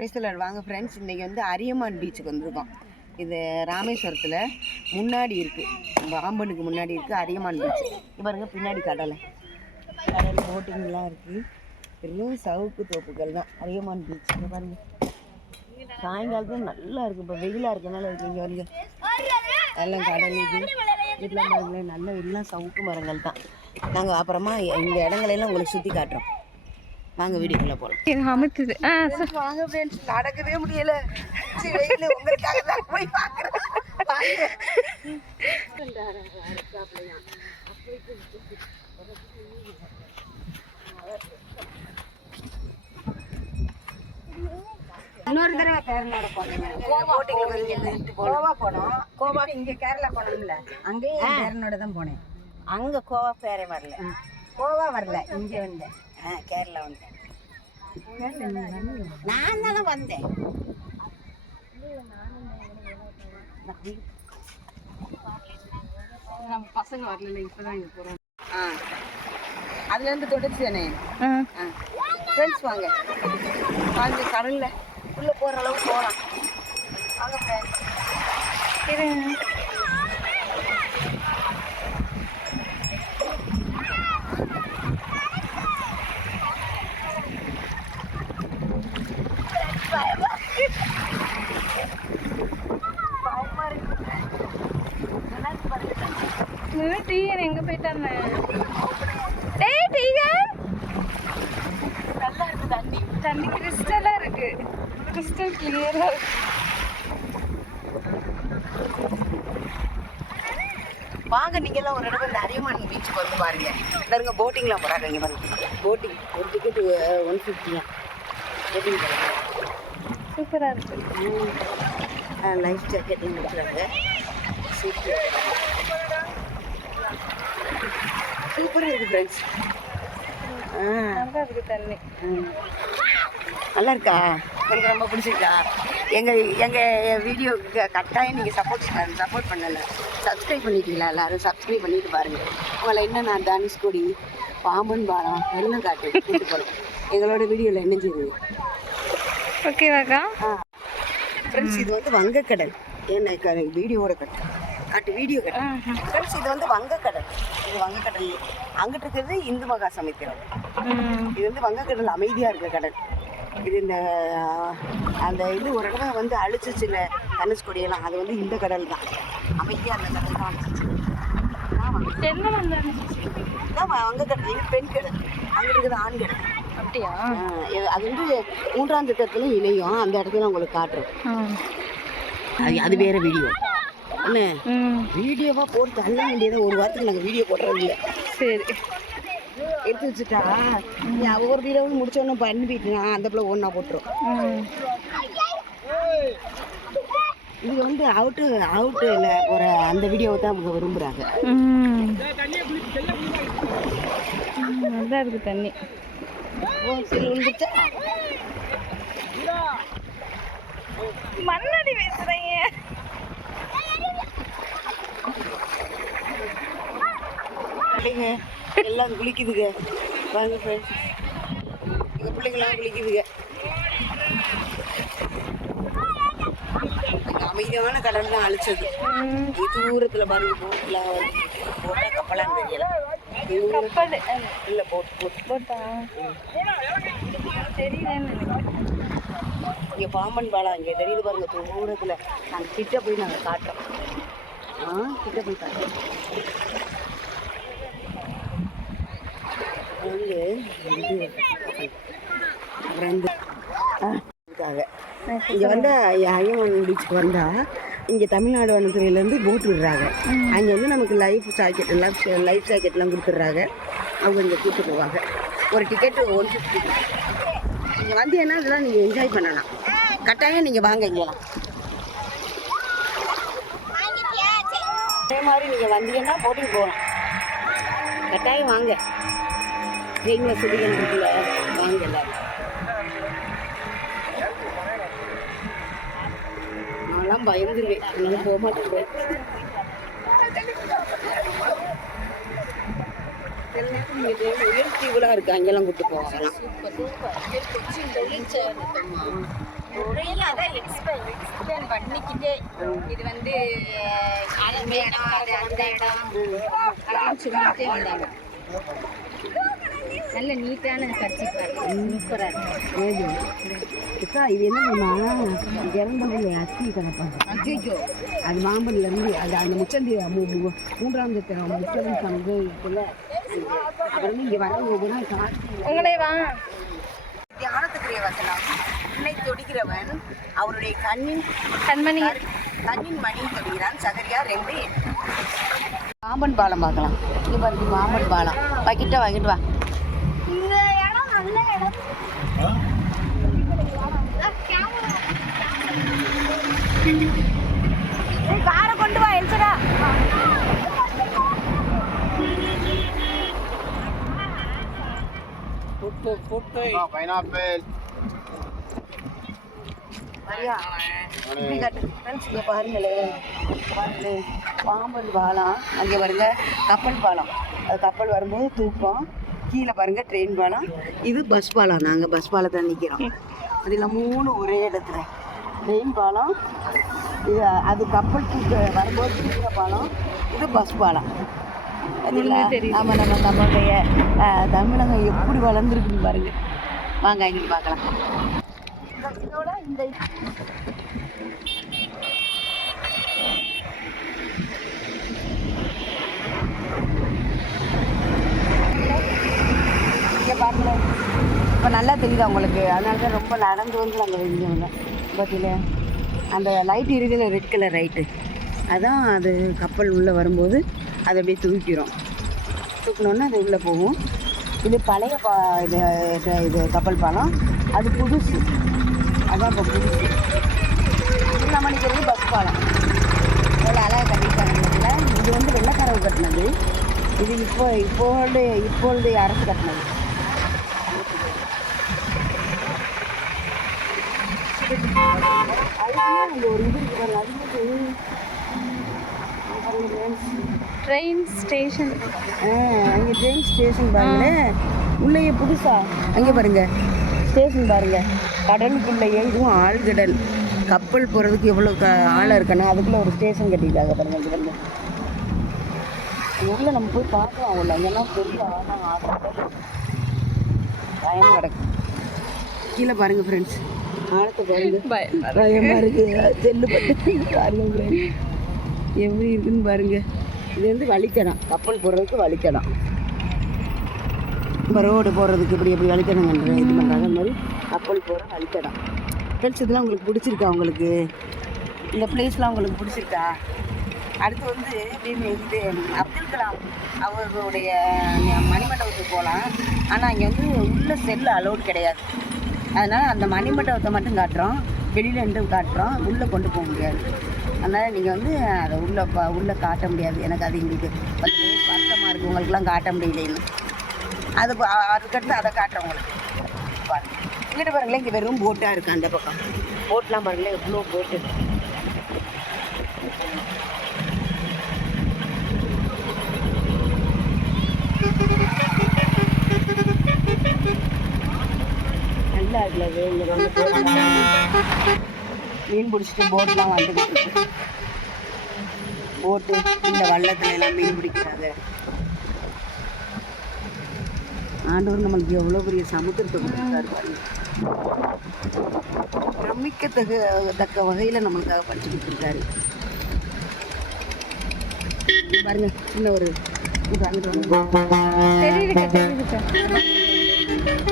பிரேசலர் வாங்க ஃப்ரெண்ட்ஸ் இன்றைக்கி வந்து அரியமான் பீச்சுக்கு வந்திருக்கோம். இது ராமேஸ்வரத்தில் முன்னாடி இருக்குது பாம்பனுக்கு முன்னாடி இருக்குது அரியமான் பீச் பாருங்க பின்னாடி கடலை. கடல் போட்டிங்லாம் இருக்குது வெறும் சவுக்கு தோப்புகள் தான். அரியமான் பீச் இங்கே பாருங்க. சாயங்காலத்தில் நல்லா இருக்குது இப்போ வெயிலாக இருக்கனால இருக்கு இங்கே வருங்க எல்லாம் கடல் இது. இதெல்லாம் பாருங்களேன் நல்ல எல்லாம் சவுக்கு மரங்கள் தான். நாங்கள் அப்புறமா இந்த இடங்களெல்லாம் உங்களுக்கு சுற்றி காட்டுறோம். வாங்க வீடியோக்குள்ளே போகலாம் அமுத்துது. ஆ வாங்க ஃப்ரெண்ட்ஸ் நடக்கவே முடியல. சரி, வெயில்ல உங்களுக்காக தான் போய் பார்க்குறேன். இன்னொரு தடவை கேரளாவோட போனேன் கோவா போனோம் கோவா இங்க கேரளா போனோம்ல. அங்கேயும் கேரளோட தான் போனேன். அங்க கோவா பேரே வரல. கோவா வரல இங்க வந்தேன். ஆ கேரளா வந்தேன். நான் தானே வந்தேன். நம்ம பசங்க வரல இப்பதான் இங்க போறோம். ஆ. அதுல இருந்து தொடர்ச்சி தானே? ஆ. ஃப்ரெண்ட்ஸ் வாங்க. வாங்க கடல்ல உள்ள போற அளவுக்கு போகலாம் வாங்க friends. இவன் டீகன் எங்க போயிட்டாங்க டேய் டீகன்! நல்லா இருக்கு தண்ணி தண்ணி கிறிஸ்டலா இருக்கு. கிறிஸ்டல் கிளியரா இருக்கு. வாங்க நீங்க எல்லாம் ஒரு இடத்துல இந்த அரியமான் பீச்சுக்கு வந்து பாருங்க. பாருங்க போட்டிங்லாம் போறாங்க இங்க பாருங்க. போட்டிங் ஒரு டிக்கெட் ஒன் ஃபிஃப்டியா போட்டிங் சூப்பரா இருக்கு. லைஃப் ஜாக்கெட் கொடுக்குறாங்க சூப்பராக இருக்கு ஃப்ரெண்ட்ஸ் தண்ணி. நல்லா இருக்கா எனக்கு ரொம்ப பிடிச்சிருக்கா. எங்கள் எங்கள் வீடியோவுக்கு கட்டாயம் நீங்கள் சப்போர்ட் சப்போர்ட் பண்ணலை. சப்ஸ்கிரைப் பண்ணிட்டீங்களா எல்லாரும்? சப்ஸ்கிரைப் பண்ணிட்டு பாருங்கள் உங்களை என்ன நான் தனுஷ்கோடி பாம்பன் பாலம் எல்லாம் காட்டு கூட்டு போகிறோம் எங்களோட வீடியோவில் என்ன செய்யுது? ஓகேவாக்கா ஃப்ரெண்ட்ஸ் இது வந்து வங்கக்கடல். என்ன வீடியோவோட கட்டு. காட்டு வீடியோ ஃப்ரெண்ட்ஸ் இது வந்து வங்கக்கடல். இது வங்கக்கடல். அங்கிட்டு இருக்கிறது இந்து மகா சமுத்திரம் இது வந்து வங்கக்கடல் அமைதியாக இருக்க கடல். இது இந்த அந்த இது ஒரு இடத்துல வந்து அழிச்சிச்சுல தனுஷ்கொடியெல்லாம் அது வந்து இந்த கடல் தான். அமைதியாக இருந்த கடல் தான் அழிச்சிச்சு வங்கக்கடல். இது பெண் கடல். அங்கே இருக்குது ஆண் கடல். அப்படியா? அது வந்து மூன்றாம் திட்டத்துல இணையும். அந்த இடத்துல உங்களுக்கு காட்டுறேன். அது அது வேற வீடியோ. என்ன? ம். வீடியோவாக போட்டு தள்ள வேண்டியதை ஒரு வாரத்துக்கு நாங்கள் வீடியோ போடுறது இல்லை. சரி. எடுத்து வச்சுட்டா? நீ அவ ஒரு வீடியோவும் முடிச்சோன்னு பண்ணிட்டு அந்த பிள்ளை ஒன்றா போட்டுரும். இது வந்து அவுட்டு அவுட்டு இல்லை ஒரு அந்த வீடியோவை தான் அவங்க விரும்புகிறாங்க நல்லா இருக்கு தண்ணி. சரி விழுந்துச்சா மண்ணடி பேசுறீங்க. பிள்ளைங்க எல்லாம் குளிக்குதுங்க. வாங்க ஃப்ரெண்ட்ஸ் எங்கள் பிள்ளைங்களாம் குளிக்குதுங்க. அமைதியான கடல் தான் அழிச்சது. தூரத்தில் பாருங்க வந்து. போட்டால் கப்பலான்னு தெரியல. கப்பல். இல்லை போட் போட் போட்டா? தெரியலன்னு நினைக்கிறேன். இங்கே பாம்பன் பாலம் இங்கே தெரியுது பாருங்க தூரத்தில். நாங்கள் கிட்ட போய் நாங்கள் காட்டுறோம் ஆ கிட்ட போய் காட்டுறோம் வந்து இது அப்புறம் இந்த ஆ, இதுக்காக இங்கே வந்து அய்யமன் பீச்சுக்கு வந்தால் இங்கே தமிழ்நாடு வனத்துறையிலேருந்து போட் விடுறாங்க. அங்கே வந்து நமக்கு லைஃப் ஜாக்கெட் லைஃப் லைஃப் ஜாக்கெட்லாம் கொடுத்துட்றாங்க. அவங்க இங்கே கூப்பிட்டு போவாங்க. ஒரு டிக்கெட்டு ஒன் ஃபிஃப்டி நீங்கள் வந்தீங்கன்னா இதெல்லாம் நீங்கள் என்ஜாய் பண்ணலாம். கட்டாயம் நீங்கள் வாங்க இங்கெல்லாம் அதே மாதிரி நீங்கள் வந்தீங்கன்னா போட்டிங் போகலாம். கட்டாயம் வாங்க. ட்ரெயின் வசதி இருக்குல்ல வாங்க நான்லாம் பயந்துருவேன். அதனால போக மாட்டேன் உயர் தீவுலாம் இருக்கு. அங்கெல்லாம் கூட்டு போகலாம் அதான் எக்ஸ்பிளைன் பண்ணிக்கிட்டே இது வந்து இடம் அது அந்த இடம் அப்படின்னு சொல்லிட்டே வந்தாங்க நல்ல நீட்டான கட்சிப்பாரு சூப்பராக அக்கா இது என்னன்னா இறந்தவங்க அஸ்தி கணப்பாங்க ஐயோ அது மாம்பரில் இருந்து அது அந்த முச்சந்தி மூ- மூ- மூன்றாம் தரம் முச்சந்தி சங்கு இருக்குல்ல அப்புறம் இங்கே வரவங்க தான் காட்சி. உங்களே வா. தியானத்துக்குரிய வசனம். உன்னை தொடுகிறவன் அவருடைய கண்ணின் கண்மணி. கண்ணின் மணி தொடுகிறான் சகரியா ரெண்டு. மாம்பன் பாலம் பார்க்கலாம். இங்கே பாருங்க மாம்பன் பாலம். பக்கிட்ட வாங்கிட்டு வா இந்த இடம் நல்ல இடம் காரை கொண்டு வா எல்சடா பைனாப்பிள் இப்படி காட்டு. ஃப்ரெண்ட்ஸ் இங்கே பாருங்களேன் பாருங்களேன் பாம்பன் பாலம். அங்கே பாருங்க கப்பல் பாலம். அது கப்பல் வரும்போது தூக்கம். கீழே பாருங்க ட்ரெயின் பாலம் இது பஸ் பாலம் நாங்கள் பஸ் பாலத்தில் நிற்கிறோம் அதில் மூணு ஒரே இடத்துல. ட்ரெயின் பாலம் இது அது கப்பல் வரும்போது தூக்குற பாலம் இது பஸ் பாலம் ஆமாம் நம்ம நம்மளுடைய தமிழகம் எப்படி வளர்ந்துருக்குன்னு பாருங்க. வாங்க இங்கே பார்க்கலாம். இதோட இந்த இங்கே இப்போ நல்லா தெரியுது அவங்களுக்கு அதனால தான் ரொம்ப நடந்து வந்து நாங்கள் வெஞ்சவங்க. பார்த்தீங்களா அந்த லைட் இருக்குல்ல ரெட் கலர் லைட்டு அதான் அது கப்பல் உள்ளே வரும்போது அதை அப்படியே தூக்கிறோம் தூக்கினோன்னா அது உள்ளே போகும். இது பழைய பா இது இது- கப்பல் பாலம். அது புதுசு. அதான் இப்போ புதுசு. நம்ம பஸ் பாலம். அதில் அழகாக கட்டிட்டாங்கல்ல இது வந்து வெள்ளக்காரவு கட்டினது. இது இப்போ இப்போது இப்பொழுது அரசு கட்டினது அதுக்குமே அங்கே ஒரு இது இருக்கு பாருங்க அது வந்து ட்ரெயின் ஸ்டேஷன் ஆ அங்கே ட்ரெயின் ஸ்டேஷன் பாருங்களேன் உள்ளேயே புதுசா? அங்கே பாருங்க. ஸ்டேஷன் பாருங்க. கடலுக்குள்ளேயே இதுவும் ஆழ்கடல். கப்பல் போகிறதுக்கு எவ்வளோ க ஆழம் இருக்கணும் அதுக்குள்ளே ஒரு ஸ்டேஷன் கட்டிட்டாங்க பாருங்க இங்கே பாருங்க. உள்ள நம்ம போய் பார்க்கலாம் உள்ள. அங்கெல்லாம் பெரிய ஆழம் ஆழம். பயமாக கிடக்கு. கீழே பாருங்க ஃப்ரெண்ட்ஸ் பயமா இருக்கு. செல்லு பட்டு பாருங்க. எப்படி இருக்குன்னு பாருங்க. இது வந்து வலிக்கணும். கப்பல் போடுறதுக்கு வலிக்கணும். இப்போ ரோடு போடுறதுக்கு இப்படி எப்படி வலிக்கணுங்கன்ற இது பண்ணுறாங்க அந்த மாதிரி கப்பல் போகிற வலிக்கணும். ஃப்ரெண்ட்ஸ் இதெல்லாம் உங்களுக்கு பிடிச்சிருக்கா உங்களுக்கு? இந்த பிளேஸ்லாம் உங்களுக்கு பிடிச்சிருக்கா? அடுத்து வந்து இது அப்துல் கலாம் அவர்களுடைய மணிமண்டபத்துக்கு போகலாம். ஆனால் இங்கே வந்து உள்ள செல் அலோட் கிடையாது. அதனால் அந்த மணிமண்டபத்தை மட்டும் காட்டுறோம். வெளியில் காட்டுறோம். உள்ளே கொண்டு போக முடியாது. அதனால் நீங்கள் வந்து அதை உள்ளே உள்ளே காட்ட முடியாது. எனக்கு அது எங்களுக்கு வருத்தமாக இருக்குது உங்களுக்குலாம் காட்ட முடியலன்னு. அது அதுக்கடுத்து அதை காட்டுறேன் உங்களுக்கு. பாருங்கள் இங்கிட்ட பாருங்களேன் இங்கே வெறும் போட்டாக இருக்குது அந்த பக்கம். போட்லாம் பாருங்களேன் எவ்வளோ போட்டு நல்லா இருக்குல்ல மீன் பிடிச்சிட்டு போட்லாம் வந்துக்கிட்டு இருக்கு. போட்டு இந்த வள்ளத்தில் எல்லாம் மீன் பிடிக்கிறாங்க. ஆண்டவர் நம்மளுக்கு எவ்வளோ பெரிய சமுத்திரத்தை கொடுத்துருக்காரு பாருங்க. பிரமிக்கத்தக்க தக்க வகையில் நம்மளுக்காக படிச்சு கொடுத்துருக்காரு. பாருங்க சின்ன ஒரு தெரியுது தெரியுது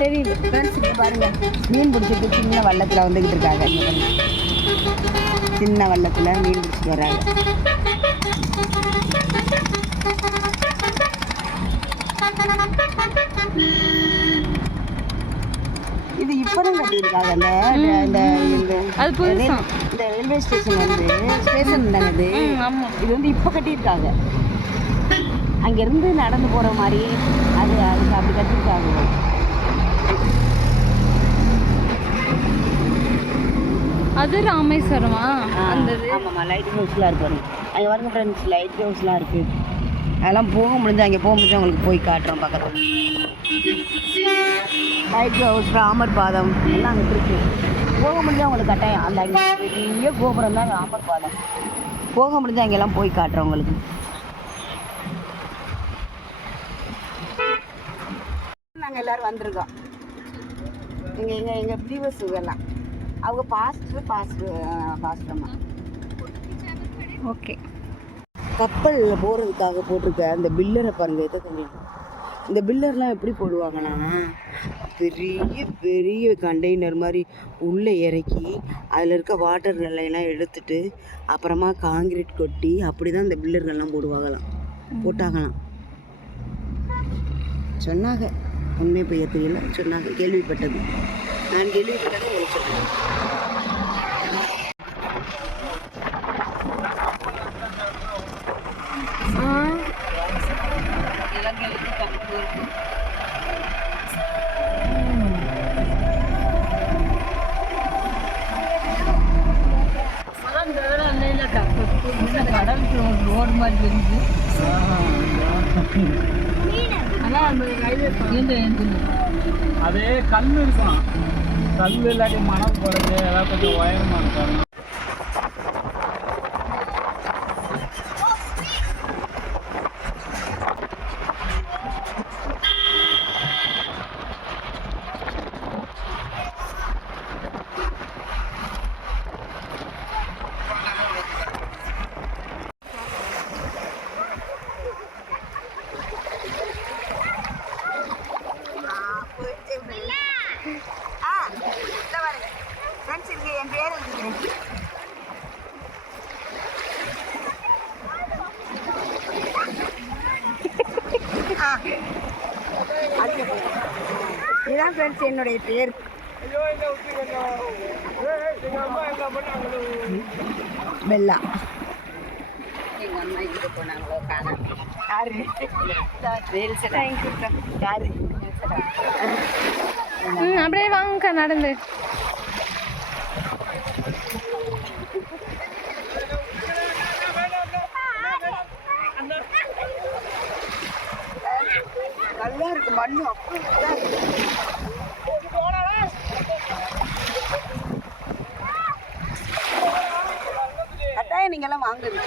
தெரியுது. ஃப்ரெண்ட்ஸ் இங்க பாருங்க. மீன் பிடிச்சிட்டு சின்ன வள்ளத்தில் வந்துக்கிட்டு இருக்காங்க. சின்ன வள்ளத்தில் மீன் பிடிச்சிட்டு வராங்க இது இப்போதான் கட்டியிருக்காங்க. அந்த இந்த இந்த ரயில்வே ஸ்டேஷன் வந்து ஸ்டேஷன் தானே இது? இது வந்து இப்போ கட்டியிருக்காங்க. அங்கேருந்து நடந்து போகிற மாதிரி அது அதுக்கு அப்படி கட்டியிருக்காங்க. அது ராமேஸ்வரமா? அந்த இது? ஆமாம்மா லைட் ஹவுஸ்லாம் இருக்கு பாருங்க. அங்கே பாருங்க ஃப்ரெண்ட்ஸ் லைட் ஹவுஸ்லாம் இருக்குது அதெல்லாம் போக முடிஞ்சா அங்கே போக முடிஞ்சா உங்களுக்கு போய் காட்டுறோம் பக்கத்தில். லைட் ஹவுஸ் ராமர் பாதம் எல்லாம் அங்கே இருக்கு. போக முடிஞ்சா உங்களுக்கு கட்டாயம். அந்த அங்கே பெரிய கோபுரம் தான் ராமர் பாதம். போக முடிஞ்சா அங்கெல்லாம் போய் காட்டுறோம் உங்களுக்கு. நாங்கள் எல்லோரும் வந்திருக்கோம். இங்கே எங்கள் எங்கள் வியூவர்ஸ் எல்லாம் அவங்க பாஸ்டர் பாஸ்டர் பாஸ்டர்மா ஓகே. கப்பலில் போகிறதுக்காக போட்டிருக்க அந்த பில்லரை பாருங்க எதை தண்ணி இந்த பில்லர்லாம் எப்படி போடுவாங்கன்னா பெரிய பெரிய கண்டெய்னர் மாதிரி உள்ளே இறக்கி அதில் இருக்க வாட்டர் எல்லாம் எடுத்துட்டு அப்புறமா காங்கிரீட் கொட்டி அப்படி தான் இந்த பில்லர்கள்லாம் போடுவாங்களாம். போட்டாங்களாம். சொன்னாங்க. உண்மை பெய்ய தெரியல. சொன்னாங்க கேள்விப்பட்டது. நான் கேள்விப்பட்டதை உங்களுக்கு சொல்றேன் அதே கல் இருக்கும்? கல் இல்லாட்டி மணல் போடுறது ஏதாவது கொஞ்சம் உயரமாக இருக்கும் ஆ இந்த பாருங்க ஃப்ரெண்ட்ஸ் இருக்கு என் பேர் இருக்கு ஆ அது இதுதான் ஃப்ரெண்ட்ஸ் என்னுடைய பேர். பெல்லா. எங்கள் அம்மா எங்கே போனாங்களோ காணாம. யாரு? யாரு? ம் அப்படியே வாங்கக்கா நடந்து. நல்லா இருக்கு மண்ணு அப்படி இதா இருக்கு. கட்டாயம் நீங்கெல்லாம் வாங்குறீங்க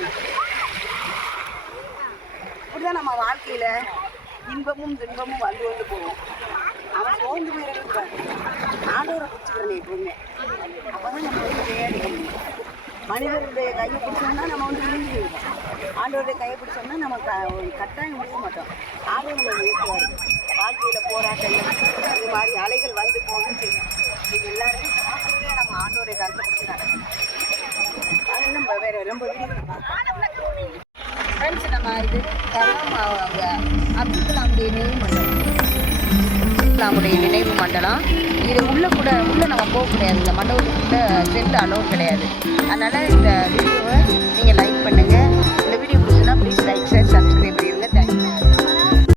இப்படிதான் நம்ம வாழ்க்கையில இன்பமும் துன்பமும் வந்து வந்து போவோம் அவன் சோர்ந்து போயிருக்கான் ஆண்டோரை பிடிச்சிக்கிறேன் எப்பவுமே. அப்பதான் நம்ம வந்து விளையாடி மனிதருடைய கையை பிடிச்சோம்னா நம்ம வந்து விழுந்து போயிடுவோம். ஆண்டவருடைய கையை பிடிச்சோம்னா நம்ம க- கட்டாயம் விழுக மாட்டோம். ஆண்டவர் நம்ம உயர்த்துவார். வாழ்க்கையில் போராட்டங்கள் இது மாதிரி அலைகள் வந்து போகும் செய்யும் இது எல்லாருமே சாப்பிட்டு நம்ம ஆண்டோடைய கருத்தை பிடிச்சி நடக்கணும். அது நம்ம வேற ரொம்ப வீடியோ ஃப்ரெண்ட்ஸ் நம்ம இது கலாம் அவங்க அப்துல் கலாமுடைய நினைவு மண்டலம். அப்துல் கலாமுடைய நினைவு மண்டலம். இது உள்ளே கூட உள்ளே நம்ம போக முடியாது. இந்த மண்டபத்துக்குள்ளே செல்லு அலோவ் கிடையாது. அதனால் இந்த வீடியோவை நீங்கள் லைக் பண்ணுங்கள் Rzeszach.